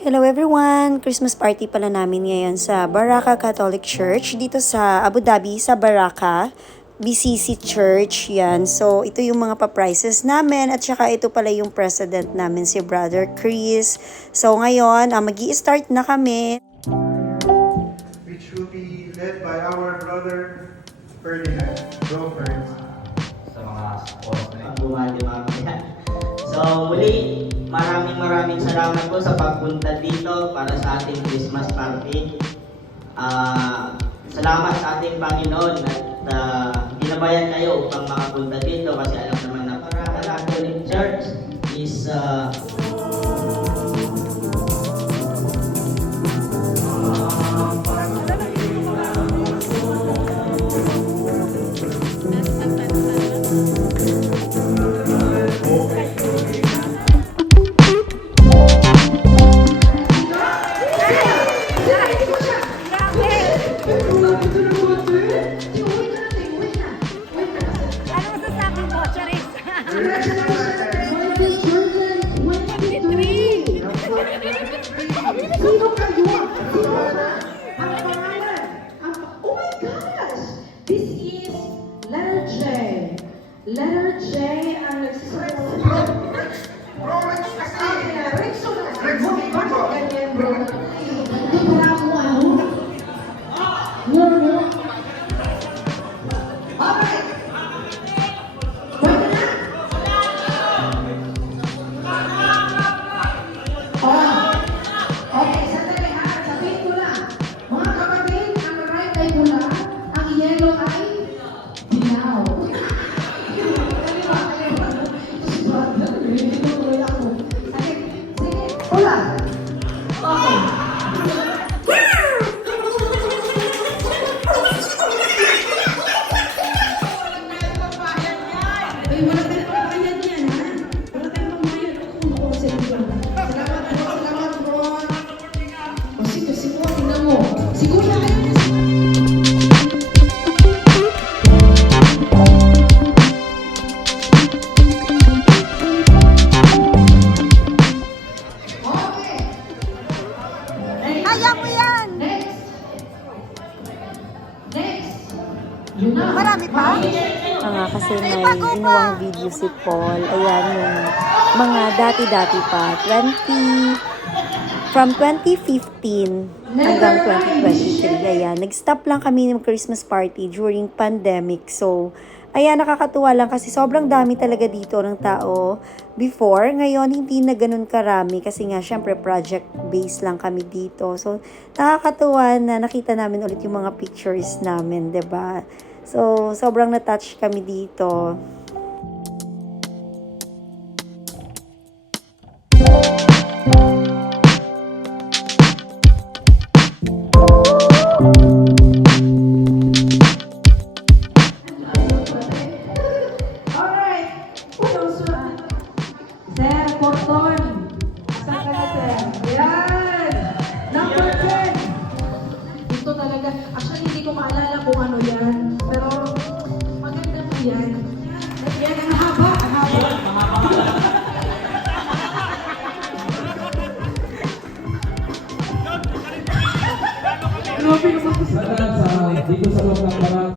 Hello everyone! Christmas party pala namin ngayon sa Baraka Catholic Church dito sa Abu Dhabi, sa Baraka, BCC Church. Yan. So, ito yung mga pa-prices namin at saka ito pala yung president namin, si Brother Chris. So, ngayon, mag-i-start na kami. Which will be led by our brother Ferdinand. Go Ferds. Sa mga support na buwali mamaya. So muli, maraming salamat po sa pagpunta dito para sa ating Christmas party. Salamat sa ating Panginoon at binabayan kayo upang makapunta dito kasi alam naman na para Catholic Church is Sino kayo? Ang pangalan. Oh my gosh! This is letter J. Letter J ang nagsasabi. Rolex kasi. Rexon. Bakit ganyan, bro? Hindi pala ako ako. No. Alright. Pwede na? Okay, sandali ha. Sabihin ko lang. Mga kapatid, ang right ay pula, ang yellow ay dilaw. Sige, pula. Okay. Ay, wala tayong pambayad yan, ha? Wala tayong pambayad. Salamat po. O sige, tingnan mo. Si Kuya, okay. Kaya mo yan! Next. Yun na. Marami pa? Kasi may ginawang video si Paul. Ayan yung mga dati-dati pa. From 2015 hanggang 2023. Ayan, nag-stop lang kami ng Christmas party during pandemic. So, ayan, nakakatuwa lang kasi sobrang dami talaga dito ng tao before. Ngayon, hindi na ganun karami kasi nga, syempre, project-based lang kami dito. So, nakakatuwa na nakita namin ulit yung mga pictures namin, 'di ba? So, sobrang na-touch kami dito. Alright. Sir Porton. Saan ka na, sir? Ayan. Number 10. Ito talaga. Actually, hindi ko maalala kung ano yan. Pero, maganda po yan. Yan, ang haba. Dito sa loob ng